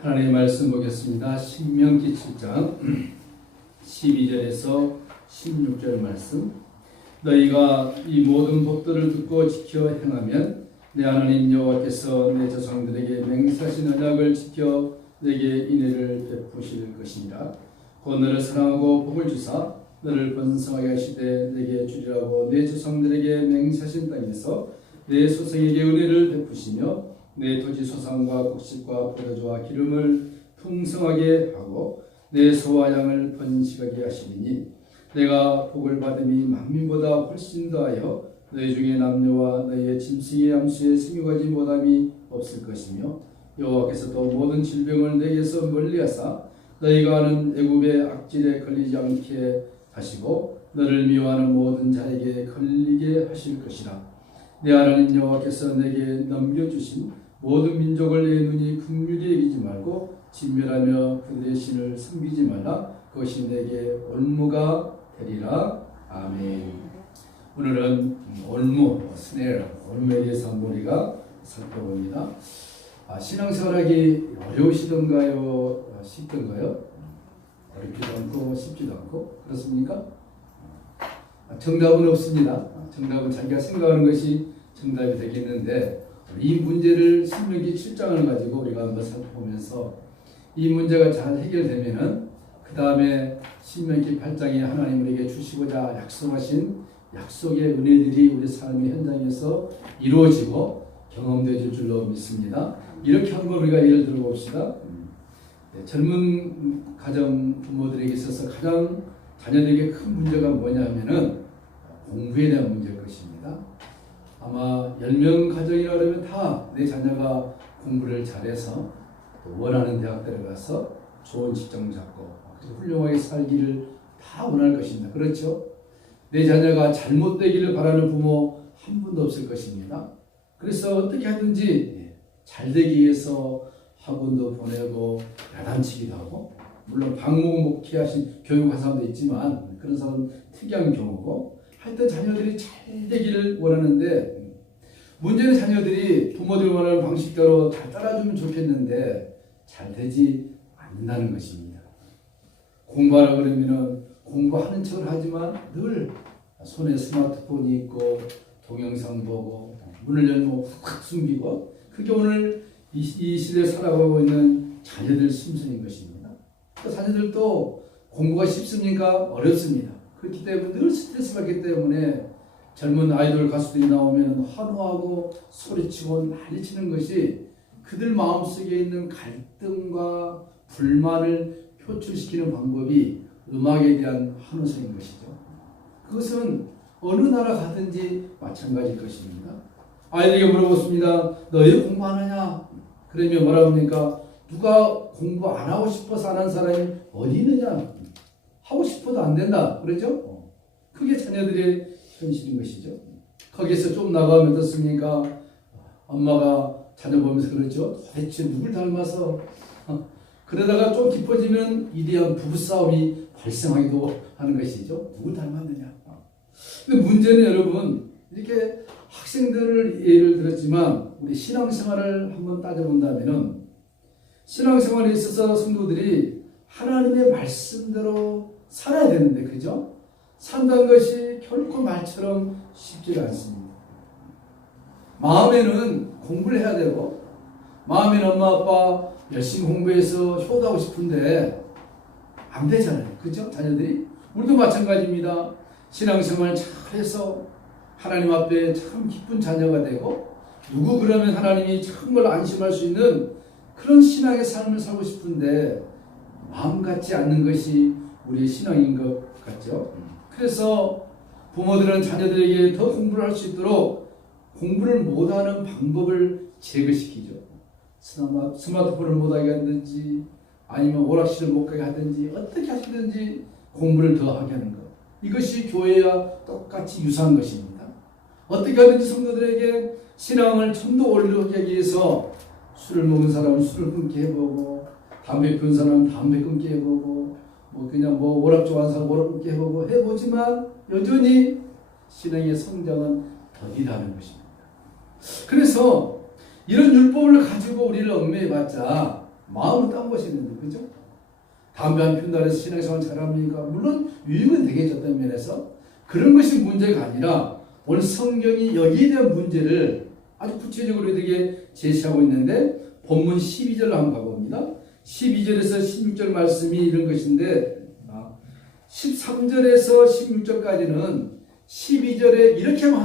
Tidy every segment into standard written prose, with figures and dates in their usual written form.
하나님의 말씀 보겠습니다. 신명기 7장 12절에서 16절 말씀. 너희가 이 모든 법도를 듣고 지켜 행하면 내 하나님 여호와께서 내 조상들에게 맹세하신 언약을 지켜 내게 인애를 베푸실 것이니라. 곧 너를 사랑하고 복을 주사 너를 번성하게 하시되 내게 주리라고 내 조상들에게 맹세하신 땅에서 내 소생에게 은혜를 베푸시며 내 토지 소산과 곡식과 포도주와 기름을 풍성하게 하고 내 소와 양을 번식하게 하시리니 내가 복을 받음이 만민보다 훨씬 더하여 너희 중에 남녀와 너희의 짐승의 양수의 생육하지 못함이 없을 것이며 여호와께서 또 모든 질병을 내게서 멀리하사 너희가 하는 애굽의 악질에 걸리지 않게 하시고 너를 미워하는 모든 자에게 걸리게 하실 것이라. 내 하나님 여호와께서 내게 넘겨주신 모든 민족을 내 눈이 긍휼히 여기지 말고 진멸하며 그들의 신을 섬기지 말라. 그것이 내게 올무가 되리라. 아멘. 오늘은 올무, 스네일, 올무에 대해서 우리가 살펴봅니다. 신앙생활하기 어려우시던가요? 쉽던가요? 어렵지도 않고 쉽지도 않고 그렇습니까? 정답은 없습니다. 정답은 자기가 생각하는 것이 정답이 되겠는데 이 문제를 신명기 7장을 가지고 우리가 한번 살펴보면서 이 문제가 잘 해결되면은 그 다음에 신명기 8장에 하나님 우리에게 주시고자 약속하신 약속의 은혜들이 우리 삶의 현장에서 이루어지고 경험되어질 줄로 믿습니다. 이렇게 한번 우리가 예를 들어봅시다. 젊은 가정 부모들에게 있어서 가장 자녀들에게 큰 문제가 뭐냐 하면은 공부에 대한 문제일 것입니다. 아마 10명 가정이라 그러면 다 내 자녀가 공부를 잘해서 원하는 대학 들어가서 좋은 직장 잡고 훌륭하게 살기를 다 원할 것입니다. 그렇죠? 내 자녀가 잘못되기를 바라는 부모 한 분도 없을 것입니다. 그래서 어떻게 하든지 잘 되기 위해서 학원도 보내고 야단치기도 하고 물론 방목목회하신 교육한 사람도 있지만 그런 사람은 특이한 경우고 하여튼 자녀들이 잘 되기를 원하는데 문제는 자녀들이 부모들이 원하는 방식대로 잘 따라주면 좋겠는데 잘 되지 않는다는 것입니다. 공부하라 그러면은 공부하는 척을 하지만 늘 손에 스마트폰이 있고 동영상 보고 문을 열면 확 숨기고 그게 오늘 이 시대에 살아가고 있는 자녀들 심성인 것입니다. 자녀들도 공부가 쉽습니까? 어렵습니다. 그렇기 때문에 늘 스트레스 받기 때문에 젊은 아이돌 가수들이 나오면 환호하고 소리치고 난리치는 것이 그들 마음속에 있는 갈등과 불만을 표출시키는 방법이 음악에 대한 환호성인 것이죠. 그것은 어느 나라 가든지 마찬가지일 것입니다. 아이들에게 물어보습니다. 너희 공부 안 하냐? 그러면 뭐라고 합니까? 누가 공부 안 하고 싶어서 안 하는 사람이 어디 있느냐? 하고 싶어도 안 된다. 그러죠? 그게 자녀들의 현실인 것이죠. 거기에서 좀 나가면 어떻습니까? 엄마가 자녀 보면서 그러죠. 도대체 누굴 닮아서? 그러다가 좀 깊어지면 이대한 부부싸움이 발생하기도 하는 것이죠. 누굴 닮았느냐? 근데 문제는 여러분, 이렇게 학생들을 예를 들었지만 우리 신앙생활을 한번 따져본다면은 신앙생활에 있어서 성도들이 하나님의 말씀대로 살아야 되는데 그죠? 산다는 것이 결코 말처럼 쉽지가 않습니다. 마음에는 공부를 해야 되고 마음에는 엄마 아빠 열심히 공부해서 효도하고 싶은데 안 되잖아요. 그죠? 자녀들이 우리도 마찬가지입니다. 신앙생활 잘해서 하나님 앞에 참 기쁜 자녀가 되고 누구 그러면 하나님이 정말 안심할 수 있는 그런 신앙의 삶을 살고 싶은데 마음 같지 않는 것이 우리의 신앙인 것 같죠. 그래서 부모들은 자녀들에게 더 공부를 할 수 있도록 공부를 못하는 방법을 제거시키죠. 스마트폰을 못하게 하든지 아니면 오락실을 못 가게 하든지 어떻게 하시든지 공부를 더 하게 하는 것. 이것이 교회와 똑같이 유사한 것입니다. 어떻게 하든지 성도들에게 신앙을 좀 더 올려오기 위해서 술을 먹은 사람은 술을 끊게 해보고 담배 피운 사람은 담배 끊게 해보고 그냥 오락 좋아하는 사람 오락 끊게 해보지만 여전히 신앙의 성장은 더디다는 것입니다. 그래서 이런 율법을 가지고 우리를 얽매여봤자 마음은 딴 것이 있는데, 그죠? 담배 한 피운다 해서 신앙생활 잘합니까? 물론 유익은 되겠죠, 어떤 면에서. 그런 것이 문제가 아니라 오늘 성경이 여기에 대한 문제를 아주 구체적으로 되게 제시하고 있는데, 본문 12절로 한번 가봅니다. 12절에서 16절 말씀이 이런 것인데, 13절에서 16절까지는 12절에 이렇게만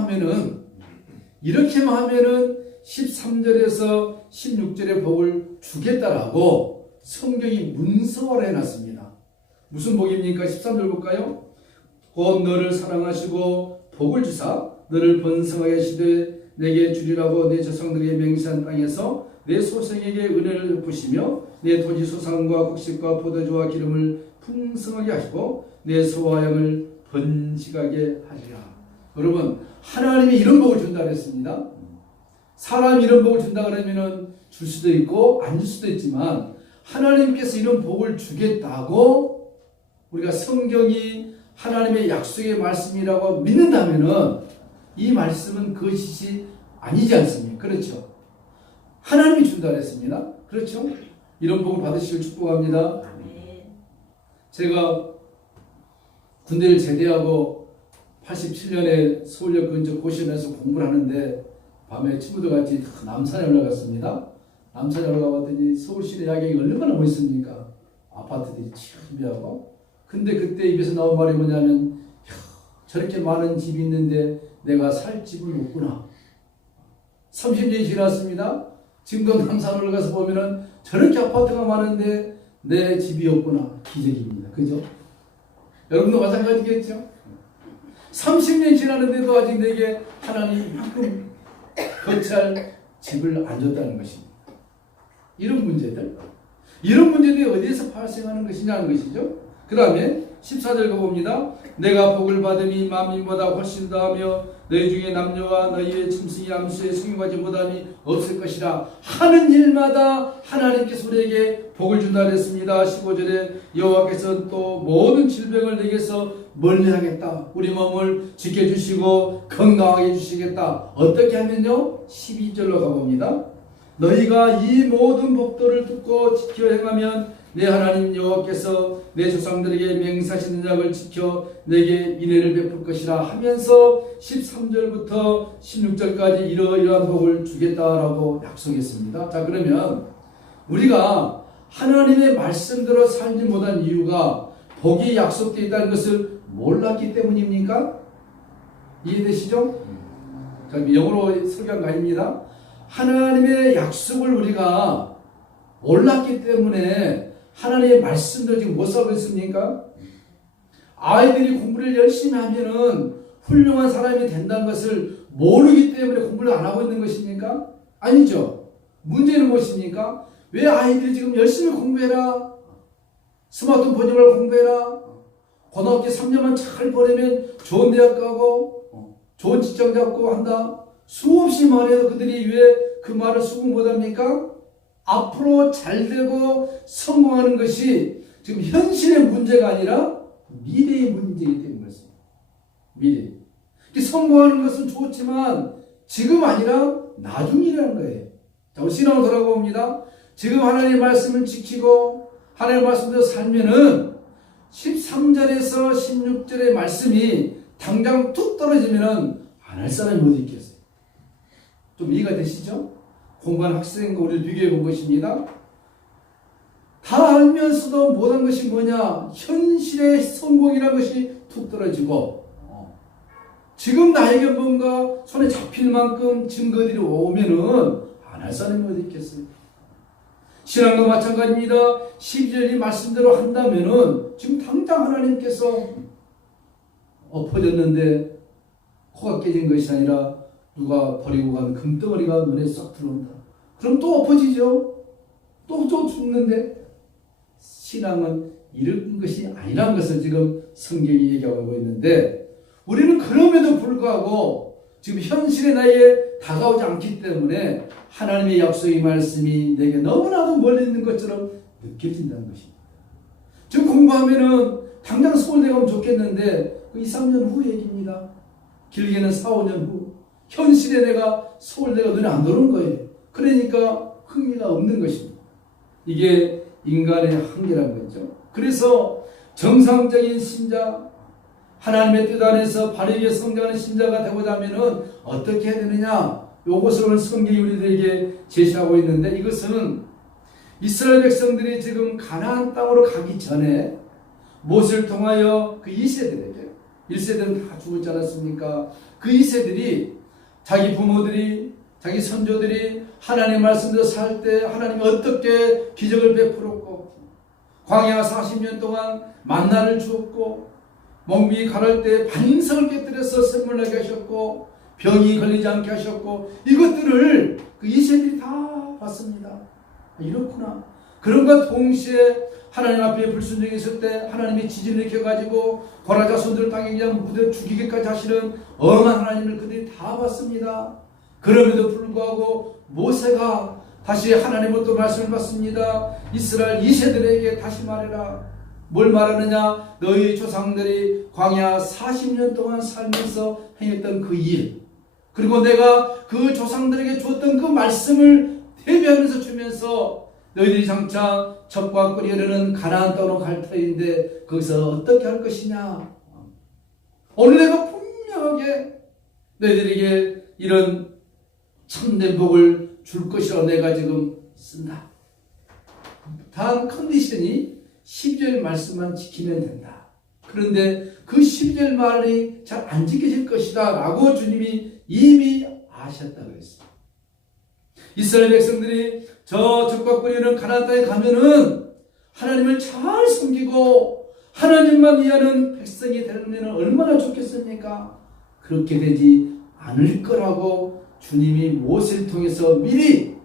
하면은 13절에서 16절의 복을 주겠다라고 성경이 문서화를 해놨습니다. 무슨 복입니까? 13절 볼까요? 곧 너를 사랑하시고 복을 주사 너를 번성하게 하시되 내게 주리라고 내 조상들에게 맹세한 땅에서 내 소생에게 은혜를 베푸시며 내 토지 소산과 곡식과 포도주와 기름을 풍성하게 하시고 내 소와 양을 번식하게 하리라. 여러분, 하나님이 이런 복을 준다 그랬습니다. 사람이 이런 복을 준다 그러면은 줄 수도 있고 안 줄 수도 있지만 하나님께서 이런 복을 주겠다고 우리가 성경이 하나님의 약속의 말씀이라고 믿는다면은 이 말씀은 거짓이 아니지 않습니까? 그렇죠? 하나님이 준다 그랬습니다. 그렇죠? 이런 복을 받으시길 축복합니다. 제가 군대를 제대하고 87년에 서울역 근처 고시원에서 공부를 하는데 밤에 친구들 같이 남산에 올라갔습니다. 남산에 올라갔더니 서울 시내 야경이 얼마나 멋있습니까? 아파트들이 치비하고. 근데 그때 입에서 나온 말이 뭐냐면, 저렇게 많은 집이 있는데 내가 살 집은 없구나. 30년이 지났습니다. 지금도 남산 올라가서 보면은 저렇게 아파트가 많은데 내 집이 없구나. 기적입니다. 그죠? 여러분도 마찬가지겠죠? 30년 지났는데도 아직 내게 하나님이 이만큼 거치할 집을 안 줬다는 것입니다. 이런 문제들이 어디에서 발생하는 것이냐는 것이죠. 그 다음에 14절 가봅니다. 내가 복을 받음이 만민보다 훨씬 더하며 너희 중에 남녀와 너희의 짐승이 암수에 승용하지 못함이 없을 것이라. 하는 일마다 하나님께서 우리에게 복을 준다 그랬습니다. 15절에 여호와께서 또 모든 질병을 내게서 멀리하겠다. 우리 몸을 지켜주시고 건강하게 해주시겠다. 어떻게 하면요? 12절로 가봅니다. 너희가 이 모든 법도를 듣고 지켜 행하면 내 하나님 여호와께서 내 조상들에게 맹세하신 약을 지켜 내게 인애를 베풀 것이라 하면서 13절부터 16절까지 이러이러한 복을 주겠다라고 약속했습니다. 자, 그러면 우리가 하나님의 말씀대로 살지 못한 이유가 복이 약속되어 있다는 것을 몰랐기 때문입니까? 이해되시죠? 자, 영어로 설교한 거 아닙니다. 하나님의 약속을 우리가 몰랐기 때문에 하나님의 말씀대로 지금 못 살고 있습니까? 아이들이 공부를 열심히 하면은 훌륭한 사람이 된다는 것을 모르기 때문에 공부를 안 하고 있는 것입니까? 아니죠. 문제는 무엇입니까? 왜 아이들이 지금 열심히 공부해라, 스마트폰 보지 말고 공부해라, 고등학교 3년만 잘 보내면 좋은 대학 가고 좋은 직장 잡고 한다, 수없이 말해도 그들이 왜 그 말을 수긍 못합니까? 앞으로 잘되고 성공하는 것이 지금 현실의 문제가 아니라 미래의 문제이기 때문에 그렇습니다. 미래. 성공하는 것은 좋지만 지금 아니라 나중이라는 거예요. 자, 우리 신앙으로 돌아봅니다. 지금 하나님의 말씀을 지키고 하나님의 말씀대로 살면은 13절에서 16절의 말씀이 당장 툭 떨어지면은 안 할 사람이 어디 있겠어요? 좀 이해가 되시죠? 공부한 학생과 우리를 비교해 본 것입니다. 다 알면서도 못한 것이 뭐냐? 현실의 성공이라는 것이 툭 떨어지고 지금 나에게 뭔가 손에 잡힐 만큼 증거들이 오면은 안 할 사람이 어디 있겠어요? 신앙도 마찬가지입니다. 12절이 말씀대로 한다면은 지금 당장 하나님께서 엎어졌는데 코가 깨진 것이 아니라 누가 버리고 간 금덩어리가 눈에 쏙 들어온다. 그럼 또 엎어지죠. 또 죽는데 신앙은 이런 것이 아니라는 것을 지금 성경이 얘기하고 있는데 우리는 그럼에도 불구하고 지금 현실의 나이에 다가오지 않기 때문에 하나님의 약속의 말씀이 내게 너무나도 멀리 있는 것처럼 느껴진다는 것입니다. 지금 공부하면은 당장 서울대 가면 좋겠는데 그 2, 3년 후 얘기입니다. 길게는 4, 5년 후. 현실에 내가 소홀대가 눈에 안 들어오는 거예요. 그러니까 흥미가 없는 것입니다. 이게 인간의 한계란 거죠. 그래서 정상적인 신자, 하나님의 뜻 안에서 바르게 성장하는 신자가 되고자 하면 어떻게 해야 되느냐? 이것을 오늘 성경이 우리들에게 제시하고 있는데, 이것은 이스라엘 백성들이 지금 가나안 땅으로 가기 전에 모세를 통하여 그 2세들에게, 1세들은 다 죽었지 않았습니까? 그 2세들이 자기 부모들이, 자기 선조들이 하나님의 말씀대로 살 때 하나님이 어떻게 기적을 베풀었고, 광야 40년 동안 만나를 주었고, 먹미 가랄 때 반석을 깨뜨려서 샘물나게 하셨고, 병이 걸리지 않게 하셨고, 이것들을 그 2세들이 다 봤습니다. 이렇구나. 그런가 동시에 하나님 앞에 불순종했을 때 하나님이 지진을 일으켜가지고 고라 자손들 땅에 그냥 묻어 죽이기까지 하시는 엄한 하나님을 그들이 다 봤습니다. 그럼에도 불구하고 모세가 다시 하나님으로부터 말씀을 받습니다. 이스라엘 2세들에게 다시 말해라. 뭘 말하느냐? 너희 조상들이 광야 40년 동안 살면서 행했던 그 일, 그리고 내가 그 조상들에게 주었던 그 말씀을 대비하면서 주면서 너희들이 장차 젖과 꿀이 흐르는 가나안 땅으로 갈 터인데 거기서 어떻게 할 것이냐? 오늘 내가 분명하게 너희들에게 이런 참된 복을 줄 것이라고 내가 지금 쓴다. 단 컨디션이 12절 말씀만 지키면 된다. 그런데 그 12절 말이 잘 안 지켜질 것이다 라고 주님이 이미 아셨다고 했어요. 이스라엘 백성들이 저 젖과 꿀이 흐르는 가나안 땅에 가면은 하나님을 잘 섬기고 하나님만 위하는 백성이 되면 얼마나 좋겠습니까? 그렇게 되지 않을 거라고 주님이 모세를 통해서 미리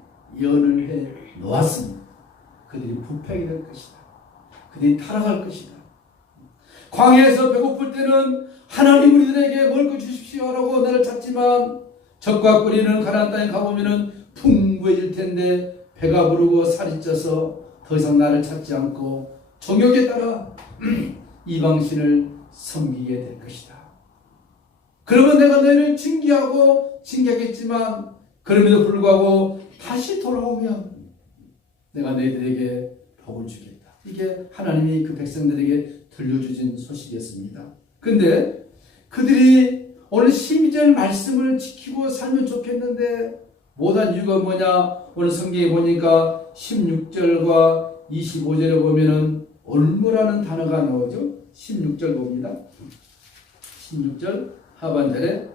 예언을 해 놓았습니다. 그들이 부패하게 될 것이다. 그들이 타락할 것이다. 광야에서 배고플 때는 하나님 우리들에게 먹을 것 주십시오라고 나를 찾지만 젖과 꿀이는 가나안 땅에 가보면은 풍부해질 텐데 배가 부르고 살이 쪄서 더 이상 나를 찾지 않고 정욕에 따라 이방신을 섬기게 될 것이다. 그러면 내가 너희를 징계하겠지만 그럼에도 불구하고 다시 돌아오면 내가 너희들에게 복을 주겠다. 이게 하나님이 그 백성들에게 들려주신 소식이었습니다. 근데 그들이 오늘 12절 말씀을 지키고 살면 좋겠는데 못한 이유가 뭐냐? 오늘 성경에 보니까 16절과 25절에 보면은 올무라는 단어가 나오죠. 16절 봅니다. 16절 하반절에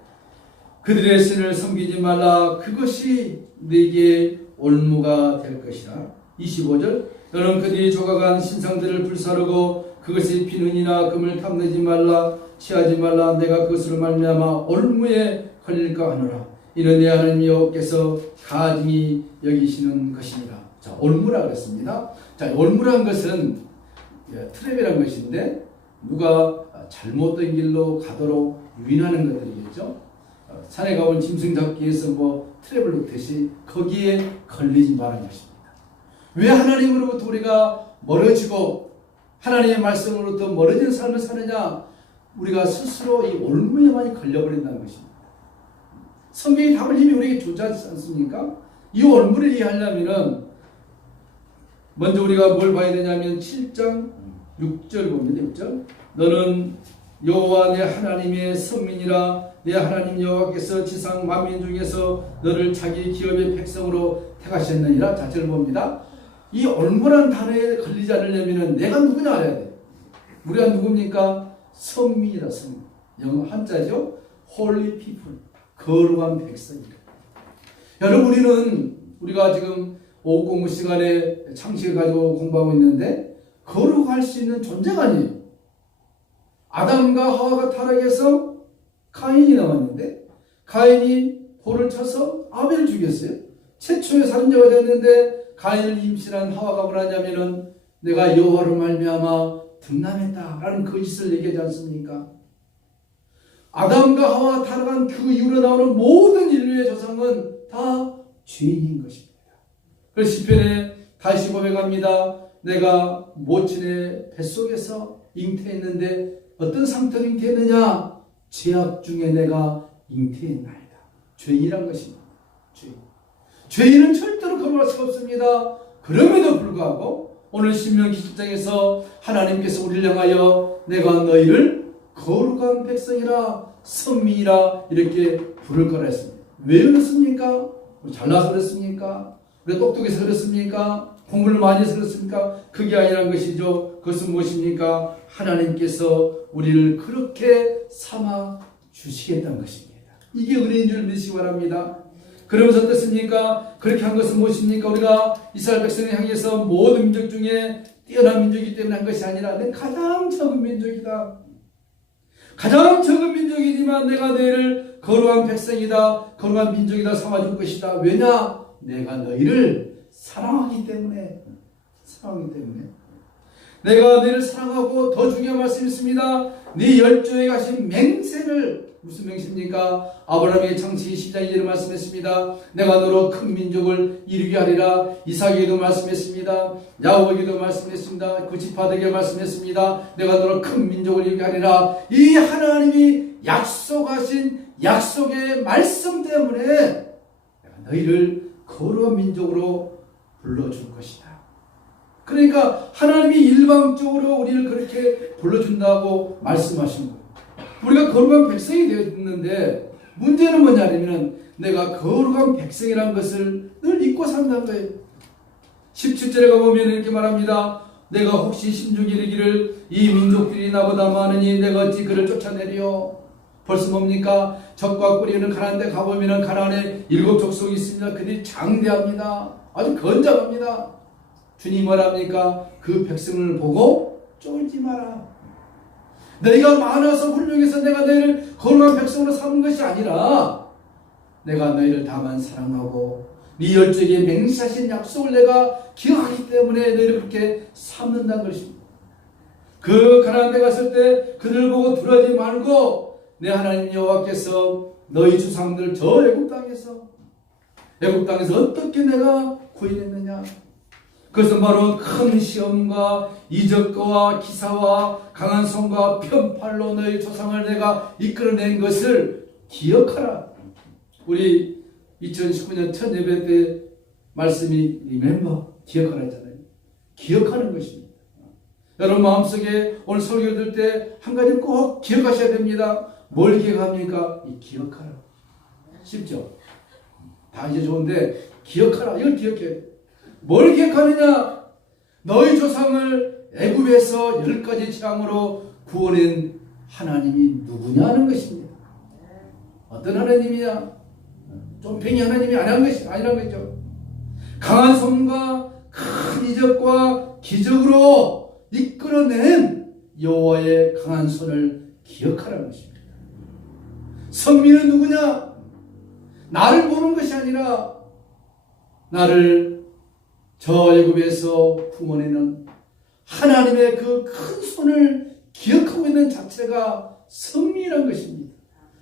그들의 신을 섬기지 말라. 그것이 네게 올무가 될 것이다. 25절 너는 그들이 조각한 신상들을 불사르고 그것이 비는이나 금을 탐내지 말라. 취하지 말라. 내가 그것으로 말미암아 올무에 걸릴까 하노라. 이는 내 하나님 여호와께서 가증히 여기시는 것입니다. 자, 올무라 그랬습니다. 자, 올무란 것은 트랩이라는 것인데 누가 잘못된 길로 가도록 유인하는 것들이겠죠. 산에 가본 짐승 잡기에서 트랩을 놓듯이 거기에 걸리지 말라는 것입니다. 왜 하나님으로부터 우리가 멀어지고 하나님의 말씀으로부터 멀어진 삶을 사느냐? 우리가 스스로 이 올무에만 걸려버린다는 것입니다. 성경이 답을 이미 우리에게 주지 않습니까? 이 올무를 이해하려면은 먼저 우리가 뭘 봐야 되냐면 7장 6절 봅니다. 6절 너는 여호와 내 하나님의 선민이라. 내 하나님 여호와께서 지상 만민 중에서 너를 자기 기업의 백성으로 택하셨느니라. 자체를 봅니다. 이 올무란 단어에 걸리지 않으려면 내가 누구냐 알아야 돼. 우리가 누굽니까? 선민이라. 선민. 영어 한자죠. Holy people. 거룩한 백성이다. 여러분 우리가 지금 오후 공부 시간에 창식을 가지고 공부하고 있는데 거룩할 수 있는 존재가 아니에요. 아담과 하와가 타락해서 가인이 나왔는데 가인이 돌을 쳐서 아벨을 죽였어요. 최초의 살인자가 됐는데 가인을 임신한 하와가 뭐라냐면은 내가 여호와로 말미암아 등남했다라는 거짓을 얘기하지 않습니까? 아담과 하와 타락한 그 이후로 나오는 모든 인류의 조상은 다 죄인인 것입니다. 그래서 시편에 다시 고백합니다. 내가 모친의 뱃속에서 잉태했는데 어떤 상태로 잉태했느냐? 죄악 중에 내가 잉태했나이다. 죄인이란 것입니다. 죄인은 절대로 거룩할 수가 없습니다. 그럼에도 불구하고 오늘 신명기 10장에서 하나님께서 우리를 향하여 내가 너희를 거룩한 백성이라 선민이라 이렇게 부를 거라 했습니다. 왜 그렇습니까? 잘나서 그렇습니까? 우리 똑똑해서 그렇습니까? 공부를 많이 해서 그렇습니까? 그게 아니란 것이죠. 그것은 무엇입니까? 하나님께서 우리를 그렇게 삼아 주시겠다는 것입니다. 이게 은혜인 줄 믿으시기 바랍니다. 그러면서 어떻습니까? 그렇게 한 것은 무엇입니까? 우리가 이스라엘 백성을 향해서 모든 민족 중에 뛰어난 민족이기 때문에 한 것이 아니라 내 가장 적은 민족이다. 가장 적은 민족이지만 내가 너희를 거룩한 백성이다, 거룩한 민족이다 삼아줄 것이다. 왜냐? 내가 너희를 사랑하기 때문에. 내가 너희를 사랑하고 더 중요한 말씀이 있습니다. 네 열조에 가신 맹세를, 무슨 맹세입니까? 아브라함의 창세기 10장 2절에 말씀했습니다. 내가 너로 큰 민족을 이루게 하리라. 이삭에게도 말씀했습니다. 야곱에게도 말씀했습니다. 그 지파들에게 말씀했습니다. 내가 너로 큰 민족을 이루게 하리라. 이 하나님이 약속하신 약속의 말씀 때문에 내가 너희를 거룩한 민족으로 불러줄 것이다. 그러니까 하나님이 일방적으로 우리를 그렇게 불러준다고 말씀하신 거예요. 우리가 거룩한 백성이 되었는데 문제는 뭐냐면 내가 거룩한 백성이라는 것을 늘 잊고 산다는 거예요. 17절에 가보면 이렇게 말합니다. 내가 혹시 심중에 이르기를 이 민족들이 나보다 많으니 내가 어찌 그를 쫓아내리요. 벌써 뭡니까? 적과 꿀이는 가나안 데 가보면 가나안에 7 족속이 있습니다. 그들이 장대합니다. 아주 건장합니다. 주님 뭐랍니까? 그 백성을 보고 쫄지 마라. 너희가 많아서 훌륭해서 내가 너희를 거룩한 백성으로 삼은 것이 아니라 내가 너희를 다만 사랑하고 네 열조에게 맹세하신 약속을 내가 기억하기 때문에 너희를 그렇게 삼는다는 것입니다. 그 가나안 데 갔을 때 그들을 보고 두려워하지 말고 내 하나님 여호와께서 너희 주상들을 저 애굽 땅에서 어떻게 내가 구해냈느냐. 그것은 바로 큰 시험과 이적과 기사와 강한 손과 편팔로 너희 조상을 내가 이끌어낸 것을 기억하라. 우리 2019년 첫 예배 때 말씀이 리멤버, 기억하라 했잖아요. 기억하는 것입니다. 여러분 마음속에 오늘 설교 들 때 한 가지 꼭 기억하셔야 됩니다. 뭘 기억합니까? 이 기억하라. 쉽죠? 다 이제 좋은데 기억하라. 이걸 기억해야 돼. 뭘 기억하느냐? 너희 조상을 애굽에서 10가지 재앙으로 구원한 하나님이 누구냐는 것입니다. 어떤 하나님이냐? 쫌팽이 하나님이 아니란 거죠. 강한 손과 큰 이적과 기적으로 이끌어낸 여호와의 강한 손을 기억하라는 것입니다. 선민은 누구냐? 나를 보는 것이 아니라 나를 저 애굽에서 구원해낸 하나님의 그 큰 손을 기억하고 있는 자체가 선민이란 것입니다.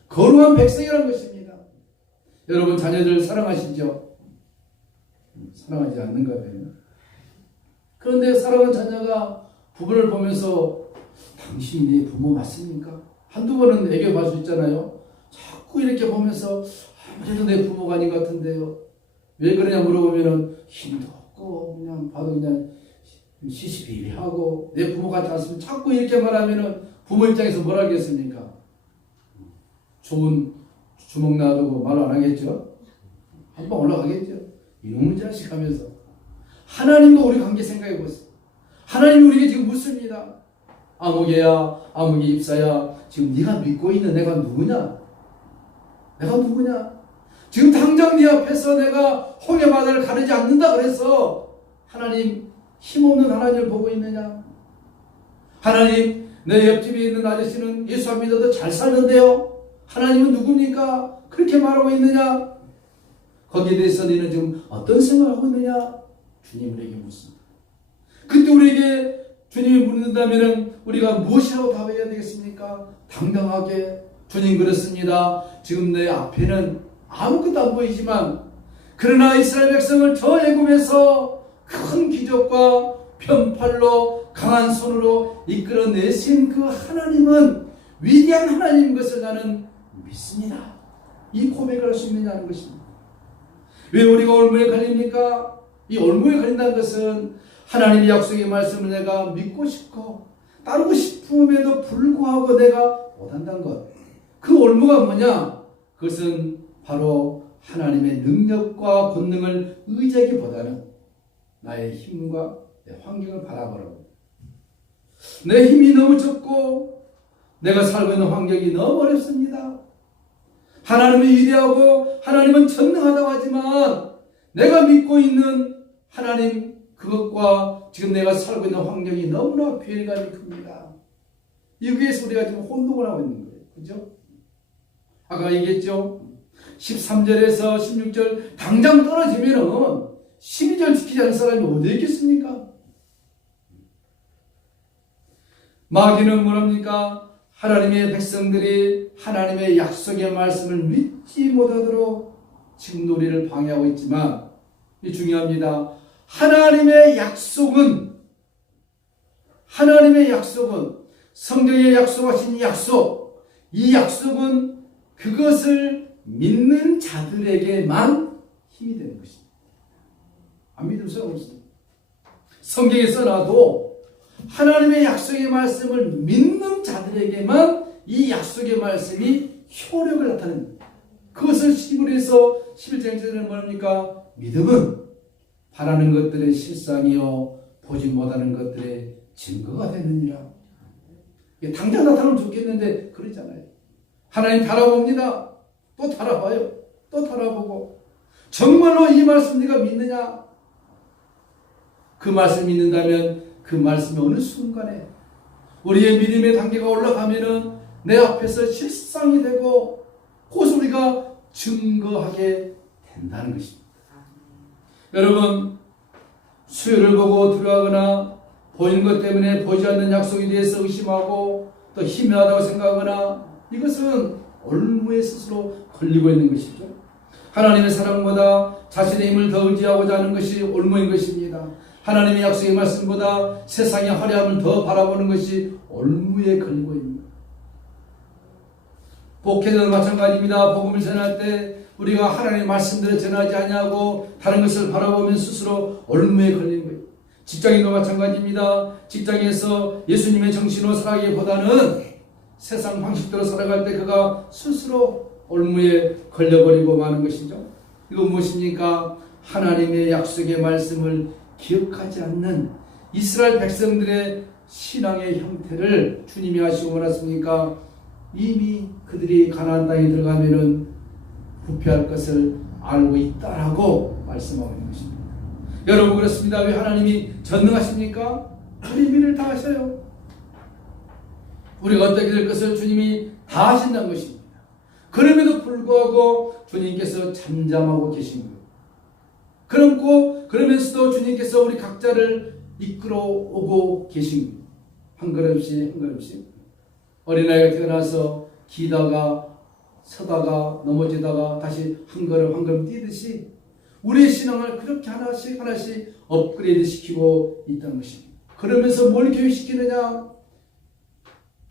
거룩한 백성이란 것입니다. 여러분 자녀들 사랑하시죠? 사랑하지 않는가 봐요. 그런데 사랑하는 자녀가 부모를 보면서 당신이 내 부모 맞습니까? 한두 번은 애교 볼 수 있잖아요. 자꾸 이렇게 보면서 아무래도 내 부모가 아닌 것 같은데요. 왜 그러냐 물어보면은 힘도 없고 그냥 봐도 그냥 시시비비하고 내 부모 같지 않으면 자꾸 이렇게 말하면은 부모 입장에서 뭘 하겠습니까? 좋은 주먹 놔두고 말 안 하겠죠? 한 번 올라가겠죠? 이놈의 자식 하면서. 하나님과 우리 관계 생각해 보세요. 하나님이 우리에게 지금 묻습니다. 아무개야, 아무개 입사야, 지금 네가 믿고 있는 내가 누구냐? 내가 누구냐? 지금 당장 네 앞에서 내가 홍해 바다를 가르지 않는다 그래서 하나님 힘없는 하나님을 보고 있느냐? 하나님 내 옆집에 있는 아저씨는 예수 안 믿어도 잘 사는데요. 하나님은 누굽니까? 그렇게 말하고 있느냐? 거기에 대해서 너는 지금 어떤 생각을 하고 있느냐? 주님 우리에게 묻습니다. 그때 우리에게 주님이 묻는다면 우리가 무엇이라고 답해야 되겠습니까? 당당하게 주님 그렇습니다. 지금 내 앞에는 아무것도 안 보이지만 그러나 이스라엘 백성을 저 애굽에서 큰 기적과 편팔로 강한 손으로 이끌어내신 그 하나님은 위대한 하나님인 것을 나는 믿습니다. 이 고백을 할 수 있느냐는 것입니다. 왜 우리가 올무에 걸립니까? 이 올무에 걸린다는 것은 하나님의 약속의 말씀을 내가 믿고 싶고 따르고 싶음에도 불구하고 내가 못한다는 것. 그 올무가 뭐냐? 그것은 바로 하나님의 능력과 권능을 의지하기보다는 나의 힘과 내 환경을 바라보라고. 내 힘이 너무 적고 내가 살고 있는 환경이 너무 어렵습니다. 하나님은 위대하고 하나님은 전능하다고 하지만 내가 믿고 있는 하나님 그것과 지금 내가 살고 있는 환경이 너무나 괴리감이 큽니다. 여기에서 우리가 지금 혼동을 하고 있는 거예요. 그죠? 아까 얘기했죠? 13절에서 16절 당장 떨어지면은 12절 지키지 않은 사람이 어디 있겠습니까? 마귀는 뭐랍니까? 하나님의 백성들이 하나님의 약속의 말씀을 믿지 못하도록 지금 우리를 방해하고 있지만 이 중요합니다. 하나님의 약속은 성경에 약속하신 약속, 이 약속은 그것을 믿는 자들에게만 힘이 되는 것입니다. 안 믿을 사람 없습니다. 성경에 써놔도 하나님의 약속의 말씀을 믿는 자들에게만 이 약속의 말씀이 효력을 나타냅니다. 그것을 히브리서 11장에서는 뭐랍니까? 믿음은 바라는 것들의 실상이요 보지 못하는 것들의 증거가 되느니라. 당장 나타나면 좋겠는데 그러잖아요. 하나님 달아봅니다. 또 달아봐요. 또 달아보고 정말로 이 말씀 네가 믿느냐? 그 말씀 믿는다면 그 말씀이 어느 순간에 우리의 믿음의 단계가 올라가면은 내 앞에서 실상이 되고 그것을 우리가 증거하게 된다는 것입니다. 여러분, 수요를 보고 두려워하거나 보이는 것 때문에 보이지 않는 약속에 대해서 의심하고 또 희미하다고 생각하거나 이것은 올무에 스스로 걸리고 있는 것이죠. 하나님의 사랑보다 자신의 힘을 더 의지하고자 하는 것이 올무인 것입니다. 하나님의 약속의 말씀보다 세상의 화려함을 더 바라보는 것이 올무에 걸리고 있는 것. 복회자도 마찬가지입니다. 복음을 전할 때 우리가 하나님의 말씀들을 전하지 아니하고 다른 것을 바라보면 스스로 올무에 걸리는 거예요. 직장인도 마찬가지입니다. 직장에서 예수님의 정신으로 살아가기보다는 세상 방식대로 살아갈 때 그가 스스로 올무에 걸려버리고 마는 것이죠. 이건 무엇입니까? 하나님의 약속의 말씀을 기억하지 않는 이스라엘 백성들의 신앙의 형태를 주님이 하시고 말았습니까? 이미 그들이 가나안 땅에 들어가면은 부패할 것을 알고 있다라고 말씀하고 있는 것입니다. 여러분 그렇습니다. 왜 하나님이 전능하십니까? 우리 일을 다 하셔요. 우리가 어떻게 될 것을 주님이 다 하신다는 것입니다. 그럼에도 불구하고 주님께서 잠잠하고 계신 거예요. 그러면서도 주님께서 우리 각자를 이끌어오고 계신 거예요. 한 걸음씩 한 걸음씩. 어린아이가 태어나서 기다가 서다가 넘어지다가 다시 한 걸음 뛰듯이 우리의 신앙을 그렇게 하나씩 업그레이드 시키고 있다는 것입니다. 그러면서 뭘 교육시키느냐?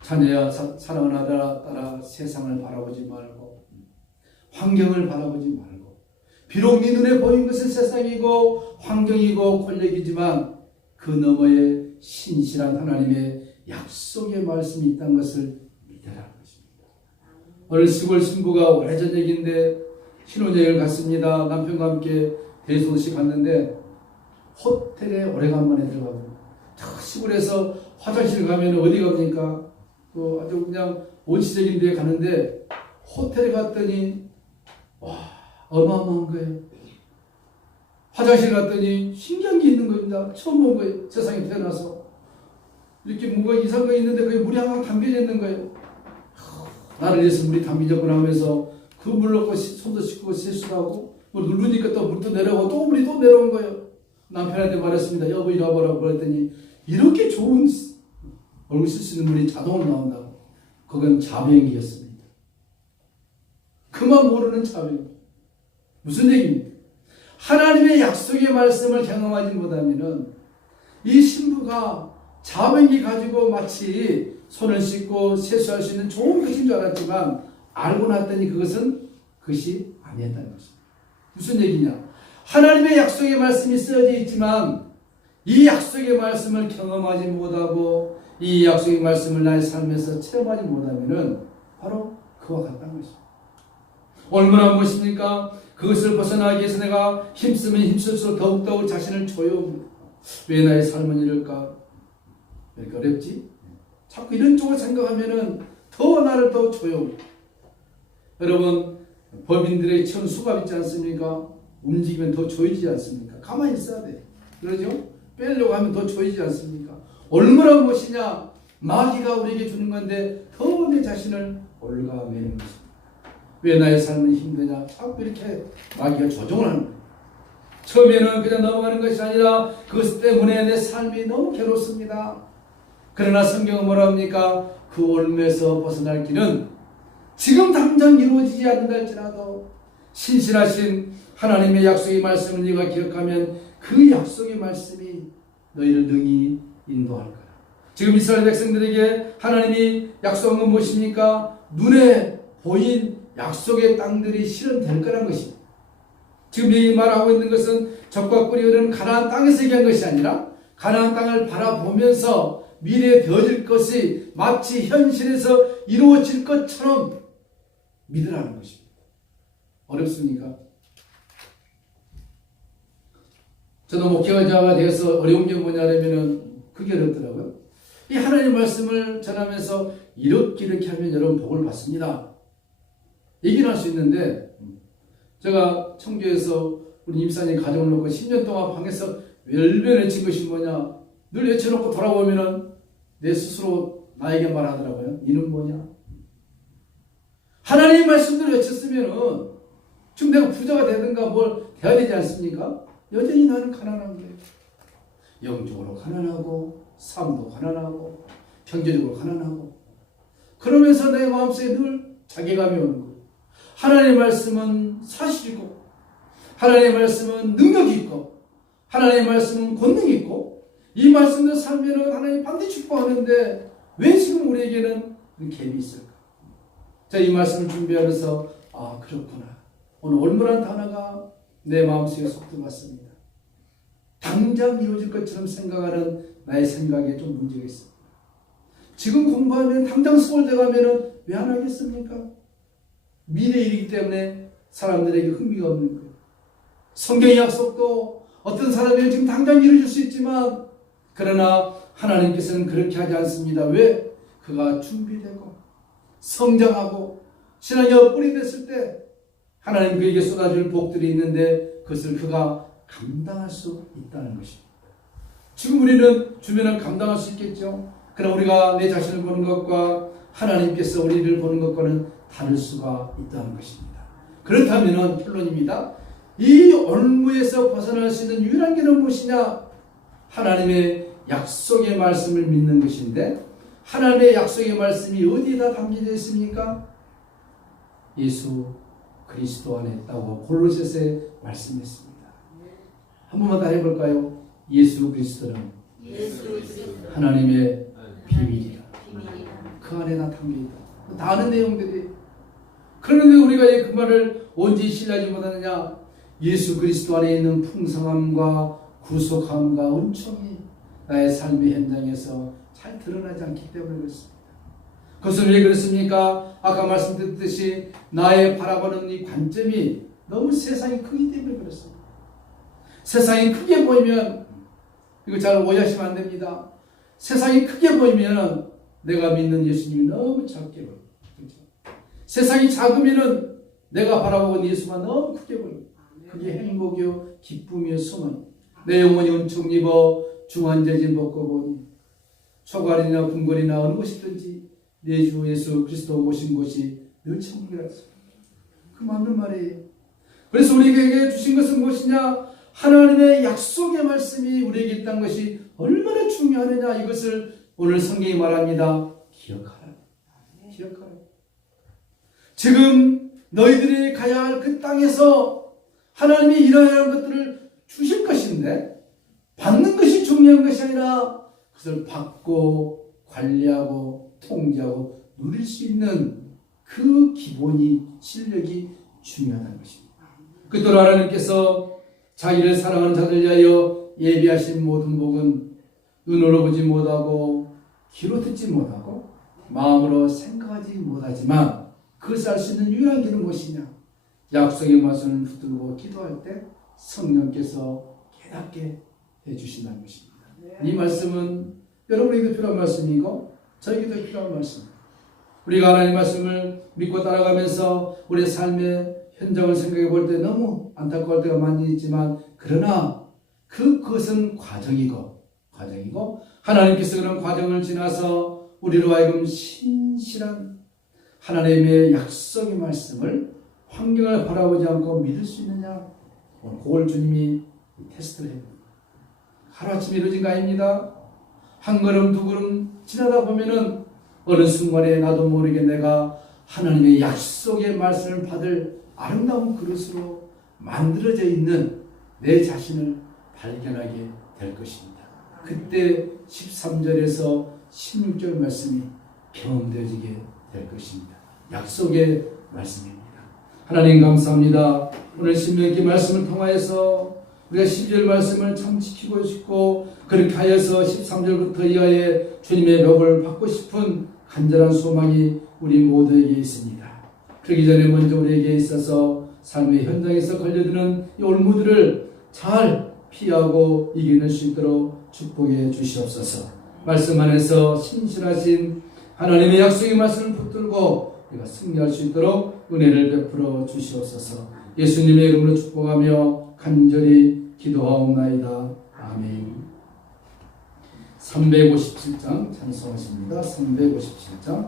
자녀야 사랑하는 아들아 따라 세상을 바라보지 말고 환경을 바라보지 말고 비록 네 눈에 보이는 것은 세상이고 환경이고 권력이지만 그 너머에 신실한 하나님의 약속의 말씀이 있다는 것을 믿으라는 것입니다. 오늘 시골 신부가 오래전 얘기인데 신혼여행을 갔습니다. 남편과 함께 대소도시 갔는데 호텔에 오래간만에 들어가고 저 시골에서 화장실 가면 어디 갑니까? 아주 그냥 원시적인 데에 가는데 호텔에 갔더니 와 어마어마한 거예요. 화장실 갔더니 신기한 게 있는 겁니다. 처음 본 거예요. 세상에 태어나서 이렇게 뭔가 이상한 거 있는데 그게 물이 항상 담겨져 있는 거예요. 나를 위해서 물이 담겨졌구나 하면서 그 물 넣고 손도 씻고 세수도 하고 누르니까 또 물도 내려오고 또 물이 또 내려온 거예요. 남편한테 말했습니다. 여보 이리 와보라고 그랬더니 이렇게 좋은 얼굴 쓸 수 있는 물이 자동으로 나온다고. 그건 자변기였습니다. 그만 모르는 자변기. 무슨 얘기입니까? 하나님의 약속의 말씀을 경험하지 못하면은 이 신부가 자변기 가지고 마치 손을 씻고 세수할 수 있는 좋은 것인 줄 알았지만 알고 났더니 그것은 그것이 아니었다는 것입니다. 무슨 얘기냐? 하나님의 약속의 말씀이 쓰여져 있지만 이 약속의 말씀을 경험하지 못하고 이 약속의 말씀을 나의 삶에서 체험하지 못하면은 바로 그와 같다는 것입니다. 얼마나 무엇입니까? 그것을 벗어나기 위해서 내가 힘쓰면 힘쓸수록 더욱더욱 자신을 조여옵니다. 왜 나의 삶은 이럴까? 왜 이렇게 어렵지? 자꾸 이런 쪽을 생각하면은 더 나를 더 조여옵니다. 여러분, 법인들의 처음 수갑 있지 않습니까? 움직이면 더 조이지 않습니까? 가만히 있어야 돼. 그러죠? 빼려고 하면 더 조이지 않습니까? 얼마나 무엇이냐? 마귀가 우리에게 주는 건데 더 내 자신을 올가매는 것입니다. 왜 나의 삶은 힘드냐? 자꾸 이렇게 마귀가 조종을 하는 거예요. 처음에는 그냥 넘어가는 것이 아니라 그것 때문에 내 삶이 너무 괴롭습니다. 그러나 성경은 뭐라 합니까? 그 올무에서 벗어날 길은 지금 당장 이루어지지 않는다 할지라도 신실하신 하나님의 약속의 말씀을 네가 기억하면 그 약속의 말씀이 너희를 능히 인도할 거라. 지금 이스라엘 백성들에게 하나님이 약속한 건 무엇입니까? 눈에 보인 약속의 땅들이 실현될 거라는 것입니다. 지금 이 말하고 있는 것은 적과 꿀이 흐르는 가나안 땅에서 얘기한 것이 아니라 가나안 땅을 바라보면서 미래에 되어질 것이 마치 현실에서 이루어질 것처럼 믿으라는 것입니다. 어렵습니까? 저도 목회자가 되어서 어려운 게 뭐냐면은 그게 어렵더라고요. 이 하나님 말씀을 전하면서 이렇게 하면 여러분 복을 받습니다. 얘기를 할 수 있는데 제가 청주에서 우리 임사님 가정을 놓고 10년 동안 방에서 열변 외친 것이 뭐냐? 늘 외쳐놓고 돌아보면은 내 스스로 나에게 말하더라고요. 이는 뭐냐? 하나님의 말씀대로 외쳤으면은 지금 내가 부자가 되든가 뭘 돼야 되지 않습니까? 여전히 나는 가난한 거예요. 영적으로 가난하고 삶도 가난하고 경제적으로 가난하고 그러면서 내 마음속에 늘 자괴감이 오는 거예요. 하나님의 말씀은 사실이고 하나님의 말씀은 능력이 있고 하나님의 말씀은 권능이 있고 이 말씀도 살면은 하나님 반드시 축복하는데 왜 지금 우리에게는 갭이 있을까? 자, 이 말씀을 준비하면서 아 그렇구나. 오늘 올무란 단어가 내 마음속에 속 들어왔습니다. 당장 이루어질 것처럼 생각하는 나의 생각에 좀 문제가 있습니다. 지금 공부하면 당장 서울대 가면은 왜 안 하겠습니까? 미래 일이기 때문에 사람들에게 흥미가 없는 거예요. 성경의 약속도 어떤 사람이 지금 당장 이루어질 수 있지만 그러나 하나님께서는 그렇게 하지 않습니다. 왜? 그가 준비되고 성장하고 신앙이 뿌리 됐을 때 하나님 그에게 쏟아질 복들이 있는데 그것을 그가 감당할 수 있다는 것입니다. 지금 우리는 주변을 감당할 수 있겠죠. 그러나 우리가 내 자신을 보는 것과 하나님께서 우리를 보는 것과는 다를 수가 있다는 것입니다. 그렇다면 결론입니다. 이 올무에서 벗어날 수 있는 유일한 길은 무엇이냐? 하나님의 약속의 말씀을 믿는 것인데 하나님의 약속의 말씀이 어디에다 담겨져 있습니까? 예수 그리스도 안에 있다고 골로새서에 말씀했습니다. 한 번만 더 해볼까요? 예수 그리스도는 하나님의 비밀이라. 그 안에 다 담겨있다. 다 아는 내용들이. 그런데 우리가 그 말을 언제 신뢰하지 못하느냐? 예수 그리스도 안에 있는 풍성함과 구속함과 은총이 나의 삶의 현장에서 잘 드러나지 않기 때문에 그렇습니다. 그것은 왜 그렇습니까? 아까 말씀드렸듯이 나의 바라보는 이 관점이 너무 세상이 크기 때문에 그렇습니다. 세상이 크게 보이면 이거 잘 오해하시면 안 됩니다. 세상이 크게 보이면 내가 믿는 예수님이 너무 작게 보여요. 그렇죠? 세상이 작으면 내가 바라보는 예수가 너무 크게 보여요. 그게 행복이요 기쁨이요 소망. 내 영혼이 은총 입어 중한재진 벗고 보니 초갈이나 궁궐이나 어느 곳이든지 내 주 예수 그리스도 오신 곳이 늘 천국이라 했습니다. 그 맞는 말이에요. 그래서 우리에게 주신 것은 무엇이냐? 하나님의 약속의 말씀이 우리에게 있다는 것이 얼마나 중요하느냐 이것을 오늘 성경이 말합니다. 기억하라. 기억하라. 지금 너희들이 가야 할 그 땅에서 하나님이 일어야 하는 것들을 주실 것인데 받는 것이 중요한 것이 아니라 그것을 받고 관리하고 통제하고 누릴 수 있는 그 기본이 실력이 중요하다는 것입니다. 그토록 하나님께서 자기를 사랑하는 자들 위하여 예비하신 모든 복은 눈으로 보지 못하고 귀로 듣지 못하고 마음으로 생각하지 못하지만 그것을 알 수 있는 유일한 길은 무엇이냐? 약속의 말씀을 붙들고 기도할 때 성령께서 깨닫게 해주신다는 것입니다. 이 말씀은 여러분에게도 필요한 말씀이고 저에게도 필요한 말씀입니다. 우리가 하나님 말씀을 믿고 따라가면서 우리의 삶의 현장을 생각해 볼 때 너무 안타까울 때가 많이 있지만 그러나 그것은 과정이고 하나님께서 그런 과정을 지나서 우리로 하여금 신실한 하나님의 약속의 말씀을 환경을 바라보지 않고 믿을 수 있느냐? 그걸 주님이 테스트를 해봅니다. 하루아침에 이루어진 거 아닙니다. 한 걸음 두 걸음 지나다 보면은 어느 순간에 나도 모르게 내가 하나님의 약속의 말씀을 받을 아름다운 그릇으로 만들어져 있는 내 자신을 발견하게 될 것입니다. 그때 13절에서 16절 말씀이 경험되어지게 될 것입니다. 약속의 말씀입니다. 하나님 감사합니다. 오늘 신명기 말씀을 통하여서 우리가 12절 말씀을 참 지키고 싶고 그렇게 하여서 13절부터 이하의 주님의 벽을 받고 싶은 간절한 소망이 우리 모두에게 있습니다. 그러기 전에 먼저 우리에게 있어서 삶의 현장에서 걸려드는 이 올무들을 잘 피하고 이겨낼 수 있도록 축복해 주시옵소서. 말씀 안에서 신실하신 하나님의 약속의 말씀을 붙들고 우리가 승리할 수 있도록 은혜를 베풀어 주시옵소서. 예수님의 이름으로 축복하며 간절히 기도하옵나이다. 아멘. 357장 찬송하십니다. 357장.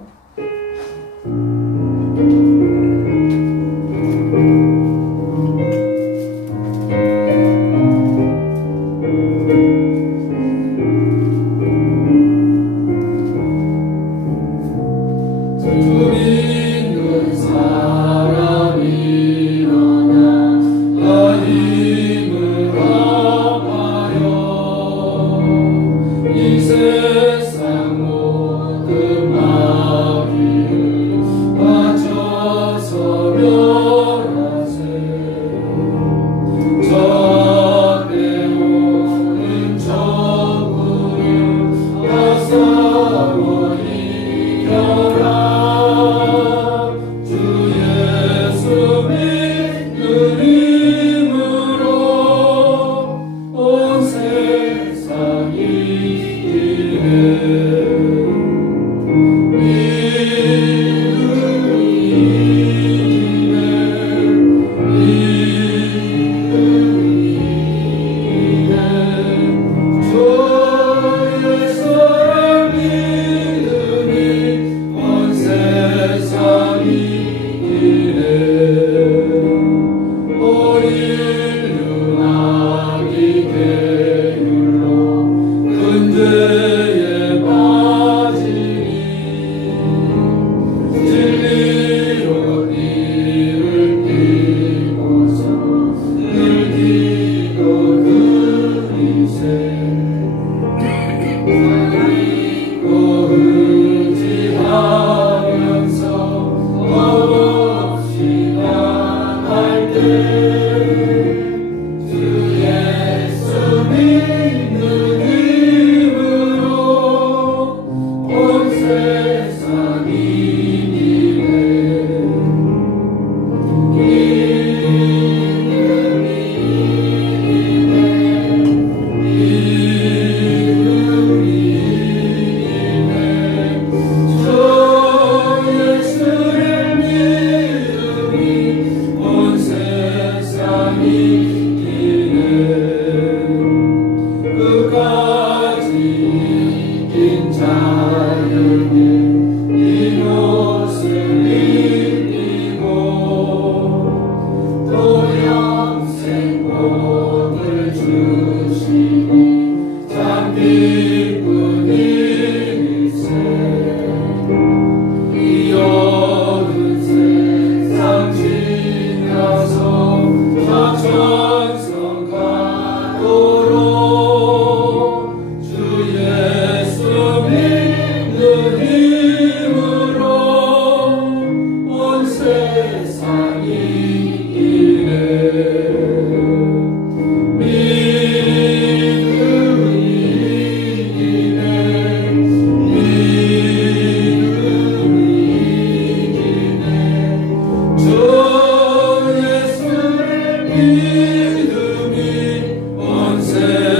것을